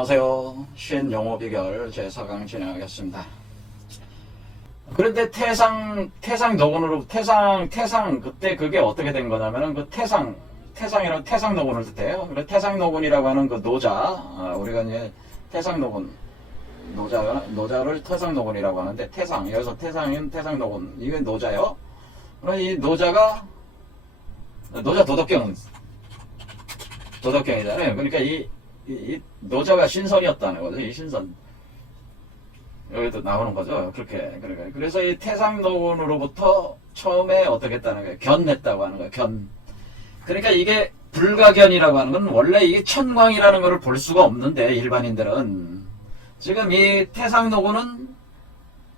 안녕하세요. 신영어 비결 제4강 진행하겠습니다. 그런데 태상 노건으로 태상 그때 그게 어떻게 된 거냐면은 그 태상이라는 태상 노건을 뜻해요. 그래 태상 노건이라고 하는 그 노자, 우리가 이제 태상 노건 노자를 태상 노건이라고 하는데 여기서 태상인 태상 노건 이게 노자요. 그럼 이 노자 도덕경이잖아요. 그러니까 이 노자가 신선이었다는 거죠. 이 신선. 여기도 나오는 거죠. 그렇게. 그래서 이 태상노건으로부터 처음에 어떻게 했다는 거예요. 견냈다고 하는 거예요. 그러니까 이게 불가견이라고 하는 건 원래 이게 천광이라는 것을 볼 수가 없는데, 일반인들은. 지금 이 태상노건은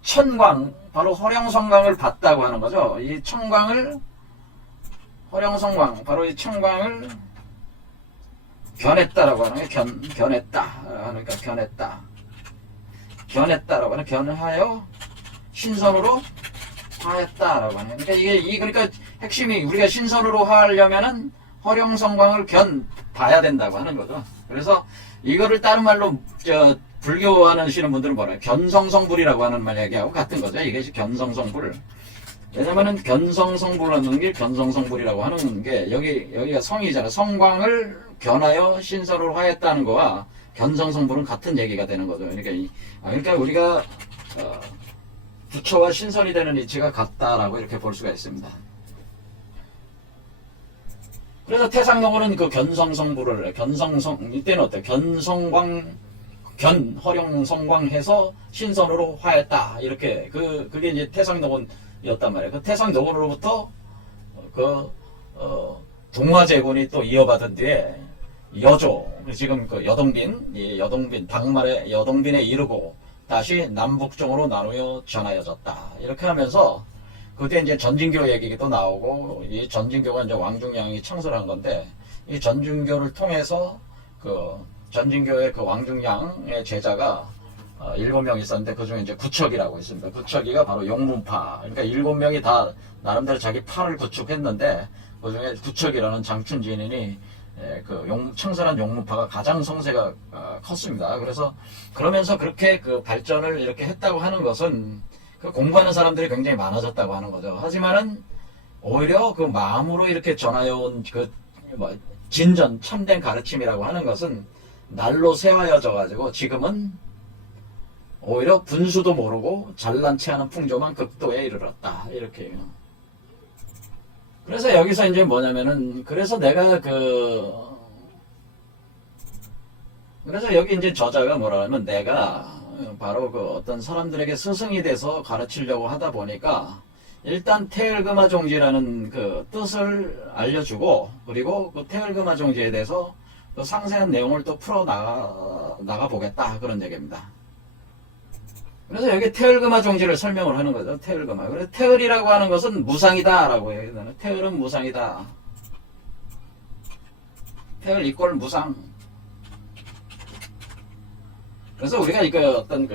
천광, 바로 허령성광을 봤다고 하는 거죠. 이 허령성광, 바로 이 천광을 견했다라고 하는 게 견했다. 그러니까 견했다라고 하는 견하여 신선으로 하였다라고 하는. 그러니까 그러니까 핵심이 우리가 신선으로 하려면은 허령성광을 봐야 된다고 하는 거죠. 그래서 이거를 다른 말로 불교하시는 분들은 뭐래요? 견성성불이라고 하는 말 얘기하고 같은 거죠. 이게 견성성불. 왜냐면은 견성성불이라는 게 견성성불이라고 하는 게 여기가 성이잖아. 성광을 견하여 신선으로 하였다는 거와 견성성불은 같은 얘기가 되는 거죠. 그러니까 우리가 부처와 신선이 되는 이치가 같다라고 이렇게 볼 수가 있습니다. 그래서 태상노건은 그 견성성불을 이때는 어때? 허령성광해서 신선으로 하였다. 이렇게 그게 이제 태상노건이었단 말이에요. 그 태상노건으로부터 동화제군이 또 이어받은 뒤에 여조, 지금 그 여동빈, 당말의 여동빈에 이르고 다시 남북종으로 나누어 전하여졌다. 이렇게 하면서 그때 이제 전진교 얘기도 나오고, 이 전진교가 이제 왕중량이 창설한 건데, 이 전진교를 통해서 전진교의 그 왕중량의 제자가 7명 있었는데 그 중에 이제 구척이라고 있습니다. 구척이가 바로 용문파. 그러니까 7명이 다 나름대로 자기 파를 구축했는데 그 중에 구척이라는 장춘진인이 창설한 용문파가 가장 성세가 컸습니다. 그러면서 그렇게 그 발전을 이렇게 했다고 하는 것은 공부하는 사람들이 굉장히 많아졌다고 하는 거죠. 하지만은 오히려 그 마음으로 이렇게 전하여온 진전, 참된 가르침이라고 하는 것은 날로 세화여져 가지고 지금은 오히려 분수도 모르고 잘난 체하는 풍조만 극도에 이르렀다. 이렇게. 그래서 여기서 이제 뭐냐면은, 그래서 여기 이제 저자가 뭐라 하면 내가 바로 어떤 사람들에게 스승이 돼서 가르치려고 하다 보니까 일단 태을금화종지라는 그 뜻을 알려주고, 그리고 그 태을금화종지에 대해서 그 상세한 내용을 또 풀어 나가 보겠다. 그런 얘기입니다. 그래서 여기 태을금화종지를 설명을 하는 거죠. 태을금화. 그래서 태을이라고 하는 것은 무상이다라고 얘기하는. 태을은 무상이다. 태을 이꼴 무상. 그래서 우리가 어떤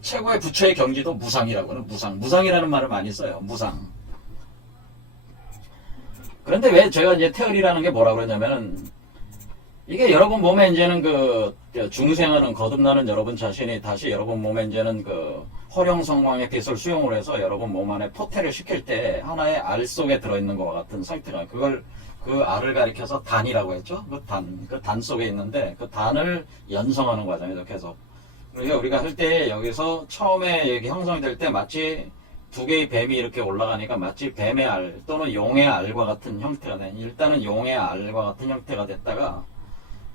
최고의 부처의 경지도 무상이라고 하는. 무상이라는 말을 많이 써요. 무상. 그런데 왜 제가 이제 태을이라는 게 뭐라고 그러냐면은, 이게 여러분 몸에 이제는 중생하는 거듭나는 여러분 자신이 다시 여러분 몸에 이제는 허령성광의 빛을 수용을 해서 여러분 몸 안에 포태를 시킬 때 하나의 알 속에 들어있는 것과 같은 상태가, 그 알을 가리켜서 단이라고 했죠. 그 단 속에 있는데 그 단을 연성하는 과정이죠. 계속. 그러니까 우리가 할 때 여기서 처음에 형성이 될 때 마치 두 개의 뱀이 이렇게 올라가니까 마치 뱀의 알 또는 용의 알과 같은 형태가 된, 일단은 용의 알과 같은 형태가 됐다가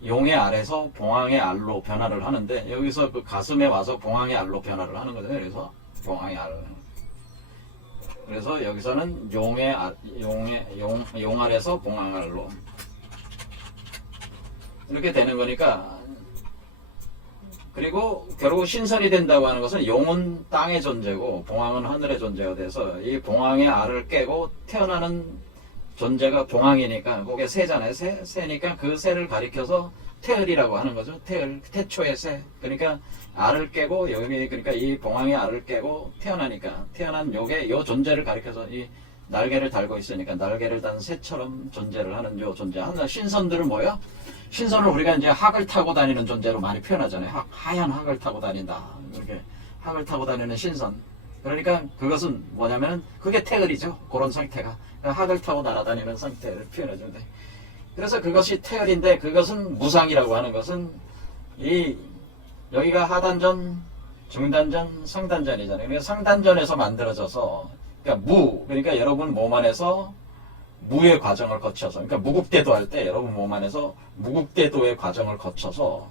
용의 알에서 봉황의 알로 변화를 하는데, 여기서 그 가슴에 와서 봉황의 알로 변화를 하는 거죠. 그래서 봉황의 알. 그래서 여기서는 용알에서 봉황알로 이렇게 되는 거니까. 그리고 결국 신선이 된다고 하는 것은 용은 땅의 존재고 봉황은 하늘의 존재가 돼서 이 봉황의 알을 깨고 태어나는 존재가 봉황이니까, 그게 새잖아요. 새니까 그 새를 가리켜서 태을이라고 하는 거죠. 태초의 새. 그러니까 알을 깨고, 그러니까 이 봉황의 알을 깨고 태어난 요 존재를 가리켜서 이 날개를 달고 있으니까 날개를 단 새처럼 존재를 하는 요 존재. 신선들은 뭐야? 신선을 우리가 이제 학을 타고 다니는 존재로 많이 표현하잖아요. 하얀 학을 타고 다닌다. 이렇게 학을 타고 다니는 신선. 그러니까 그것은 뭐냐면은 그게 태을이죠. 그런 상태가. 학을 타고 날아다니는 상태를 표현해주면 돼. 그래서 그것이 태을인데 그것은 무상이라고 하는 것은 여기가 하단전, 중단전, 상단전이잖아요. 그러니까 상단전에서 만들어져서 그러니까 여러분 몸 안에서 무의 과정을 거쳐서 그러니까 무국대도 할 때 여러분 몸 안에서 무국대도의 과정을 거쳐서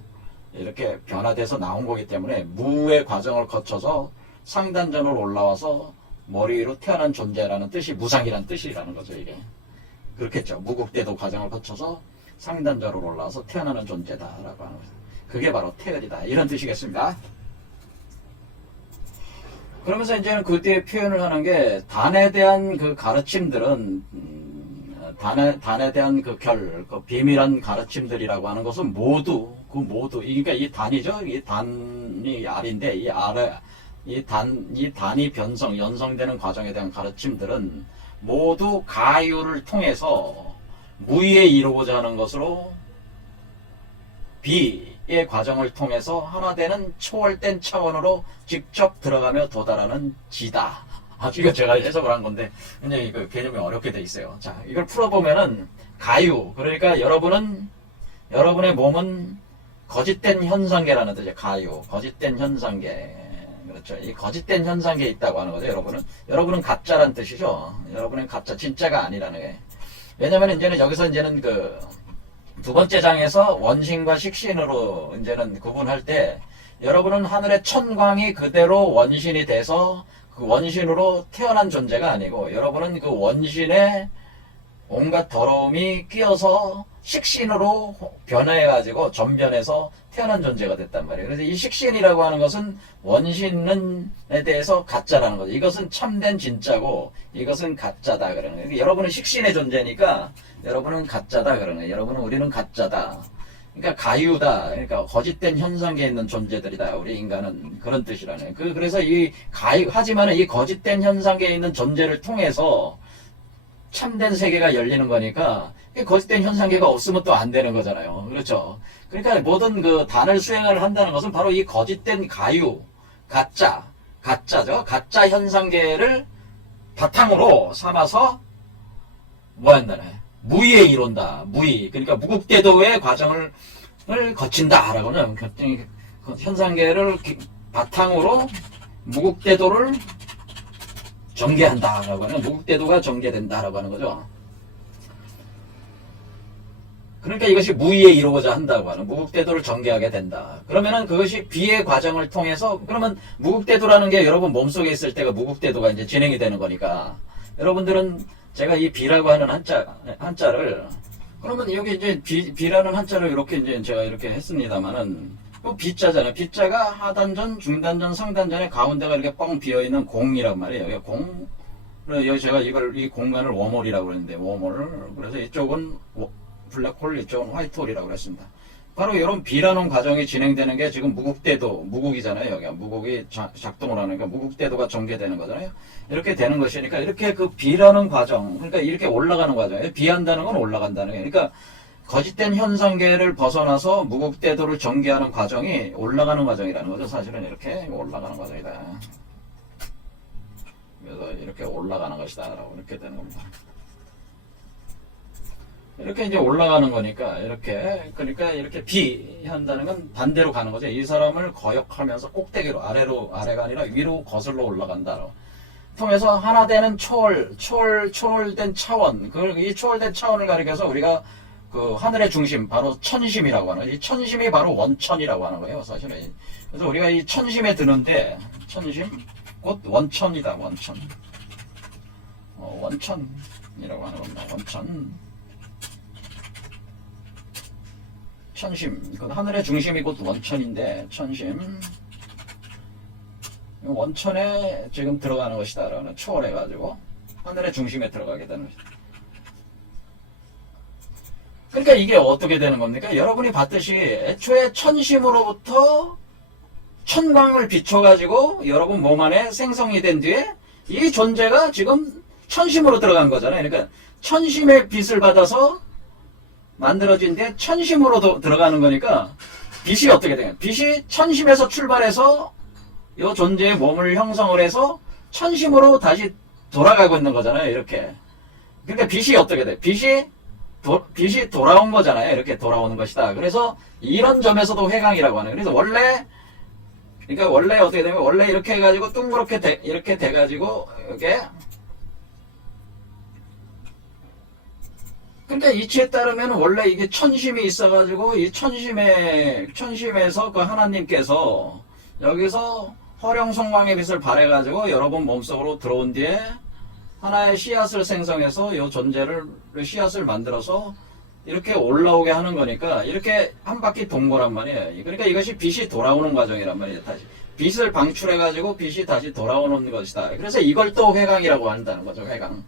이렇게 변화돼서 나온 거기 때문에 무의 과정을 거쳐서 상단전으로 올라와서 머리 위로 태어난 존재라는 뜻이 무상이라는 뜻이라는 거죠. 이게 그렇겠죠. 무국대도 과정을 거쳐서 상단전으로 올라와서 태어나는 존재다라고 하는 거죠. 그게 바로 태을이다 이런 뜻이겠습니다. 그러면서 이제는 그때 표현을 하는 게 단에 대한 그 가르침들은 단에 대한 그 비밀한 가르침들이라고 하는 것은 모두 그러니까 이 단이죠. 이 단이 알인데 이 단이 연성되는 과정에 대한 가르침들은 모두 가유를 통해서 무의에 이루고자 하는 것으로 비의 과정을 통해서 하나 되는 초월된 차원으로 직접 들어가며 도달하는 지다. 이거 제가 해석을 한 건데 굉장히 그 개념이 어렵게 돼 있어요. 자, 이걸 풀어보면은 가유, 그러니까 여러분의 몸은 거짓된 현상계라는 뜻이에요. 가유, 거짓된 현상계. 그렇죠. 이 거짓된 현상계에 있다고 하는 거죠. 여러분은 가짜란 뜻이죠. 여러분은 가짜, 진짜가 아니라는 게. 왜냐면 이제는 그 두 번째 장에서 원신과 식신으로 이제는 구분할 때 여러분은 하늘의 천광이 그대로 원신이 돼서 그 원신으로 태어난 존재가 아니고 여러분은 그 원신에 온갖 더러움이 끼어서 식신으로 변해가지고 전변해서 태어난 존재가 됐단 말이에요. 그래서 이 식신이라고 하는 것은 원신에 대해서 가짜라는 거죠. 이것은 참된 진짜고 이것은 가짜다 그러는 거예요. 그러니까 여러분은 식신의 존재니까 여러분은 가짜다 그러는 거예요. 우리는 가짜다. 그러니까 가유다. 그러니까 거짓된 현상계에 있는 존재들이다. 우리 인간은 그런 뜻이라는 거예요. 그래서 하지만은 이 거짓된 현상계에 있는 존재를 통해서 참된 세계가 열리는 거니까 거짓된 현상계가 없으면 또 안 되는 거잖아요. 그렇죠. 그러니까 모든 그 단을 수행을 한다는 것은 바로 이 거짓된 가유, 가짜죠. 가짜 현상계를 바탕으로 삼아서 뭐 한다네. 무의에 이룬다. 무의. 그러니까 무국대도의 과정을 거친다라고는 현상계를 바탕으로 무국대도를 전개한다라고 하는 무국대도가 전개된다라고 하는 거죠. 그러니까 이것이 무의에 이루고자 한다고 하는 무국대도를 전개하게 된다. 그러면은 그것이 비의 과정을 통해서 그러면 무국대도라는 게 여러분 몸속에 있을 때가 무국대도가 이제 진행이 되는 거니까 여러분들은 제가 이 비라고 하는 한자를 그러면 여기 이제 비라는 한자를 이렇게 이제 제가 이렇게 했습니다만은 그 비자잖아요. 비자가 하단전, 중단전, 상단전의 가운데가 이렇게 뻥 비어있는 공이란 말이에요. 여기 공. 여기 제가 이 공간을 웜홀이라고 그랬는데, 웜홀. 그래서 이쪽은 블랙홀, 이쪽은 화이트홀이라고 그랬습니다. 바로 이런 비라는 과정이 진행되는 게 지금 무국대도, 무국이잖아요. 여기가 무국이 작동을 하는 게 무국대도가 전개되는 거잖아요. 이렇게 되는 것이니까 이렇게 그 비라는 과정, 그러니까 이렇게 올라가는 과정이에요. 비한다는 건 올라간다는 게. 그러니까 거짓된 현상계를 벗어나서 무국대도를 전개하는 과정이 올라가는 과정이라는 거죠. 사실은 이렇게 올라가는 과정이다. 그래서 이렇게 올라가는 것이다. 라고 이렇게 되는 겁니다. 이렇게 이제 올라가는 거니까, 그러니까 이렇게 비한다는 건 반대로 가는 거죠. 이 사람을 거역하면서 꼭대기로, 아래가 아니라 위로 거슬러 올라간다. 통해서 하나 되는 초월된 차원, 이 초월된 차원을 가리켜서 우리가 그 하늘의 중심, 바로 천심이라고 하는, 이 천심이 바로 원천이라고 하는 거예요, 사실은. 그래서 우리가 이 천심에 드는데, 천심, 곧 원천이다, 원천. 원천이라고 하는 겁니다, 원천. 천심, 그 하늘의 중심이 곧 원천인데, 천심. 원천에 지금 들어가는 것이다, 라는 초월해가지고, 하늘의 중심에 들어가게 되는 것이다. 그러니까 이게 어떻게 되는 겁니까? 여러분이 봤듯이 애초에 천심으로부터 천광을 비춰가지고 여러분 몸 안에 생성이 된 뒤에 이 존재가 지금 천심으로 들어간 거잖아요. 그러니까 천심의 빛을 받아서 만들어진 뒤에 천심으로 들어가는 거니까 빛이 어떻게 돼요? 빛이 천심에서 출발해서 이 존재의 몸을 형성을 해서 천심으로 다시 돌아가고 있는 거잖아요. 이렇게. 그러니까 빛이 어떻게 돼? 빛이 돌아온 거잖아요. 이렇게 돌아오는 것이다. 그래서 이런 점에서도 회광이라고 하는. 그래서 그러니까 원래 어떻게 되면 원래 이렇게 해가지고 둥그렇게 이렇게 돼가지고 이게 그러니까 이치에 따르면 원래 이게 천심이 있어가지고 이 천심에서 그 하나님께서 여기서 허령성광의 빛을 발해가지고 여러분 몸속으로 들어온 뒤에 하나의 씨앗을 생성해서 이 존재를 씨앗을 만들어서 이렇게 올라오게 하는 거니까 이렇게 한 바퀴 돈 거란 말이에요. 그러니까 이것이 빛이 돌아오는 과정이란 말이에요. 다시 빛을 방출해가지고 빛이 다시 돌아오는 것이다. 그래서 이걸 또 회광이라고 한다는 거죠. 회광.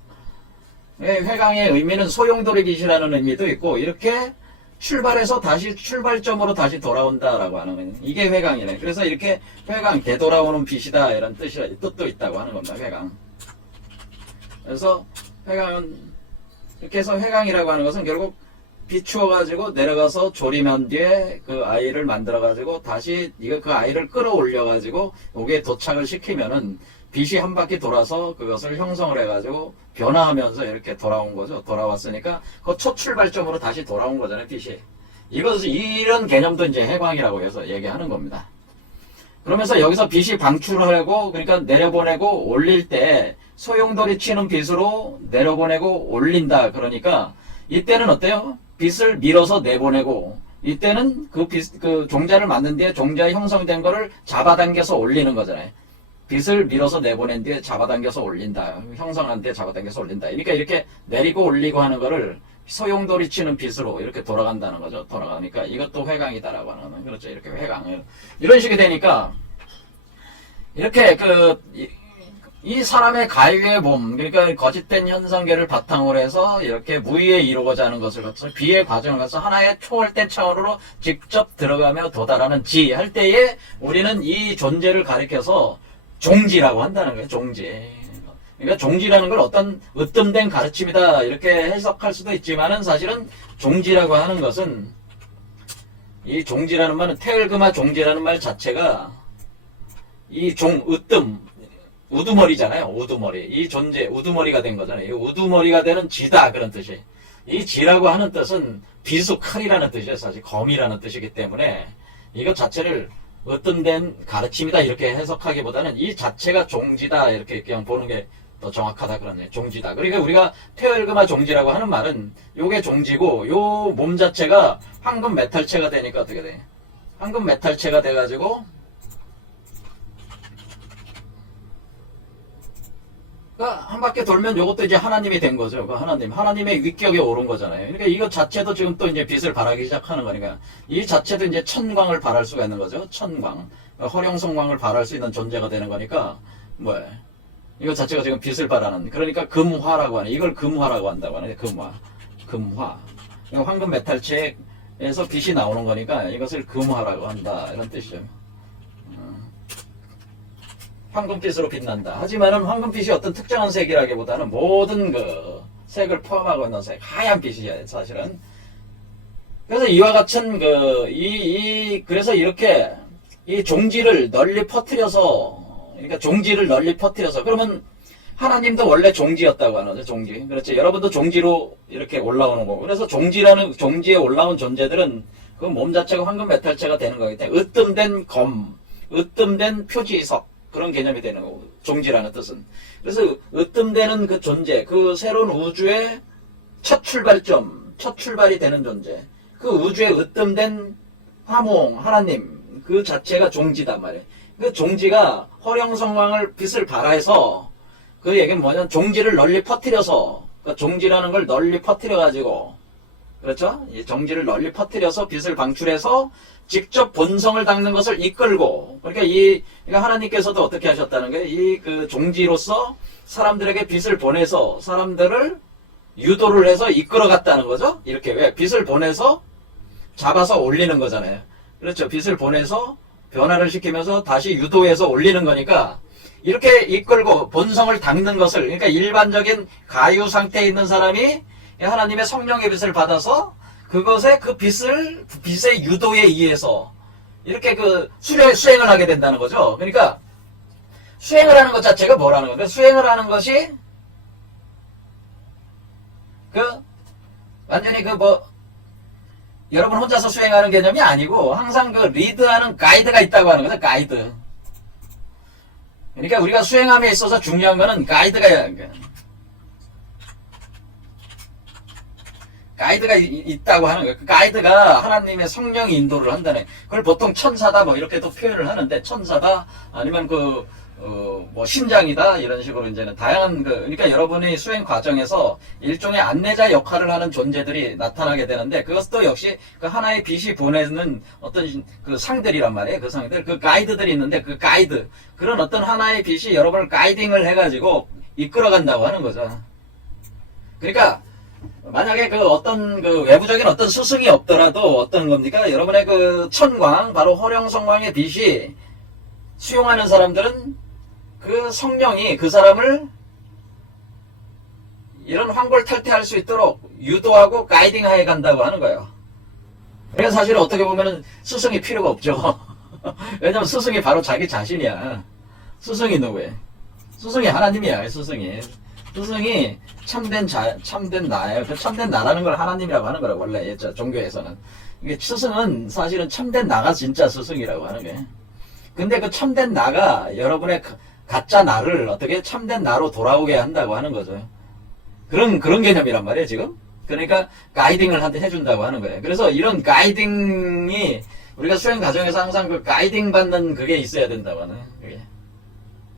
회광의 의미는 소용돌이 빛이라는 의미도 있고 이렇게 출발해서 다시 출발점으로 다시 돌아온다라고 하는 거예요. 이게 회광이네. 그래서 이렇게 회광 되돌아오는 빛이다 이런 뜻도 있다고 하는 겁니다. 회광. 그래서 회광은 이렇게 해서 회광이라고 하는 것은 결국 비추어가지고 내려가서 조림한 뒤에 그 아이를 만들어가지고 다시 그 아이를 끌어올려가지고 여기에 도착을 시키면은 빛이 한 바퀴 돌아서 그것을 형성을 해가지고 변화하면서 이렇게 돌아온 거죠. 돌아왔으니까 그 첫 출발점으로 다시 돌아온 거잖아요. 빛이. 이런 개념도 이제 해광이라고 해서 얘기하는 겁니다. 그러면서 여기서 빛이 방출하고 그러니까 내려보내고 올릴 때 소용돌이 치는 빛으로 내려보내고 올린다. 그러니까 이때는 어때요? 빛을 밀어서 내보내고 이때는 그 종자를 만든 뒤에 종자에 형성된 거를 잡아당겨서 올리는 거잖아요. 빛을 밀어서 내보낸 뒤에 잡아당겨서 올린다. 형성한 뒤에 잡아당겨서 올린다. 그러니까 이렇게 내리고 올리고 하는 거를 소용돌이 치는 빛으로 이렇게 돌아간다는 거죠. 돌아가니까 이것도 회광이다라고 하는 거는 그렇죠. 이렇게 회광. 이런 식이 되니까 이렇게 이 사람의 가유의 몸, 그러니까 거짓된 현상계를 바탕으로 해서 이렇게 무의에 이루고자 하는 것을 거쳐서 비의 과정을 거쳐서 하나의 초월된 차원으로 직접 들어가며 도달하는 지 할 때에 우리는 이 존재를 가리켜서 종지라고 한다는 거예요. 종지. 그러니까 종지라는 걸 어떤 으뜸된 가르침이다 이렇게 해석할 수도 있지만은 사실은 종지라고 하는 것은 이 종지라는 말은 태을금화 종지라는 말 자체가 이 으뜸 우두머리잖아요. 우두머리. 이 존재 우두머리가 된 거잖아요. 이 우두머리가 되는 지다 그런 뜻이. 이 지라고 하는 뜻은 비수 칼이라는 뜻이에요. 사실 검이라는 뜻이기 때문에 이것 자체를 으뜸된 가르침이다 이렇게 해석하기보다는 이 자체가 종지다 이렇게 그냥 보는 게 더 정확하다 그러네. 종지다. 그러니까 우리가 태öl금화 종지라고 하는 말은 요게 종지고 요 몸 자체가 황금 메탈체가 되니까 어떻게 돼? 황금 메탈체가 돼가지고 한 바퀴 돌면 요것도 이제 하나님이 된 거죠. 그 하나님의 위격에 오른 거잖아요. 그러니까 이것 자체도 지금 또 이제 빛을 발하기 시작하는 거니까 이 자체도 이제 천광을 발할 수가 있는 거죠. 천광, 허령성광을 발할 수 있는 존재가 되는 거니까 뭐야? 이거 자체가 지금 빛을 발하는. 그러니까 금화라고 하네. 이걸 금화라고 한다고 하네. 금화. 황금 메탈체에서 빛이 나오는 거니까 이것을 금화라고 한다 이런 뜻이죠. 황금빛으로 빛난다. 하지만은 황금빛이 어떤 특정한 색이라기보다는 모든 그 색을 포함하고 있는 색, 하얀 빛이야, 사실은. 그래서 이와 같은 그래서 이렇게 이 종지를 널리 퍼뜨려서, 그러니까 종지를 널리 퍼뜨려서, 그러면 하나님도 원래 종지였다고 하는 거죠, 종지. 그렇죠. 여러분도 종지로 이렇게 올라오는 거고. 그래서 종지에 올라온 존재들은 그 몸 자체가 황금 메탈체가 되는 거기 때문에 으뜸된 으뜸된 표지석, 그런 개념이 되는 거고, 종지라는 뜻은. 그래서 으뜸되는 그 존재, 그 새로운 우주의 첫 출발이 되는 존재, 그 우주의 으뜸된 화몽, 하나님, 그 자체가 종지단 말이에요. 그 종지가 허령성광을 빛을 발하해서, 그 얘기는 뭐냐면 종지를 널리 퍼뜨려서, 그 종지라는 걸 널리 퍼뜨려가지고, 그렇죠? 이 종지를 널리 퍼뜨려서 빛을 방출해서 직접 본성을 닦는 것을 이끌고, 그러니까 하나님께서도 어떻게 하셨다는 거예요? 그 종지로서 사람들에게 빛을 보내서 사람들을 유도를 해서 이끌어 갔다는 거죠? 이렇게 왜? 빛을 보내서 잡아서 올리는 거잖아요. 그렇죠? 빛을 보내서 변화를 시키면서 다시 유도해서 올리는 거니까 이렇게 이끌고 본성을 닦는 것을, 그러니까 일반적인 가유 상태에 있는 사람이 하나님의 성령의 빛을 받아서 그것에 그 빛의 유도에 의해서 이렇게 그 수행을 하게 된다는 거죠. 그러니까 수행을 하는 것 자체가 뭐라는 거예요? 수행을 하는 것이 완전히 여러분 혼자서 수행하는 개념이 아니고 항상 리드하는 가이드가 있다고 하는 거죠. 가이드. 그러니까 우리가 수행함에 있어서 중요한 거는 가이드가 있다고 하는 거예요. 그 가이드가 하나님의 성령이 인도를 한다네. 그걸 보통 천사다 이렇게도 표현을 하는데, 천사다 아니면 신장이다 이런 식으로 이제는 다양한 그러니까 여러분이 수행 과정에서 일종의 안내자 역할을 하는 존재들이 나타나게 되는데, 그것도 역시 그 하나의 빛이 보내는 어떤 그 상들이란 말이에요. 그 상들, 그 가이드들이 있는데, 그 가이드, 그런 어떤 하나의 빛이 여러분을 가이딩을 해가지고 이끌어간다고 하는 거죠. 그러니까 만약에 어떤 외부적인 어떤 스승이 없더라도 어떤 겁니까? 여러분의 천광, 바로 호령성광의 빛이 수용하는 사람들은 그 성령이 그 사람을 이런 황골탈퇴할 수 있도록 유도하고 가이딩하여 간다고 하는 거예요. 그러니까 사실 어떻게 보면은 스승이 필요가 없죠. 왜냐면 스승이 바로 자기 자신이야. 스승이 누구예요? 스승이 하나님이야. 스승이 참된 나예요. 그 참된 나라는 걸 하나님이라고 하는 거라, 원래 종교에서는. 이게 스승은 사실은 참된 나가 진짜 스승이라고 하는 거예요. 근데 그 참된 나가 여러분의 가짜 나를 어떻게 참된 나로 돌아오게 한다고 하는 거죠. 그런 개념이란 말이에요, 지금. 그러니까 가이딩을 해준다고 하는 거예요. 그래서 이런 가이딩이 우리가 수행 과정에서 항상 가이딩 받는 그게 있어야 된다고 하는 거예요.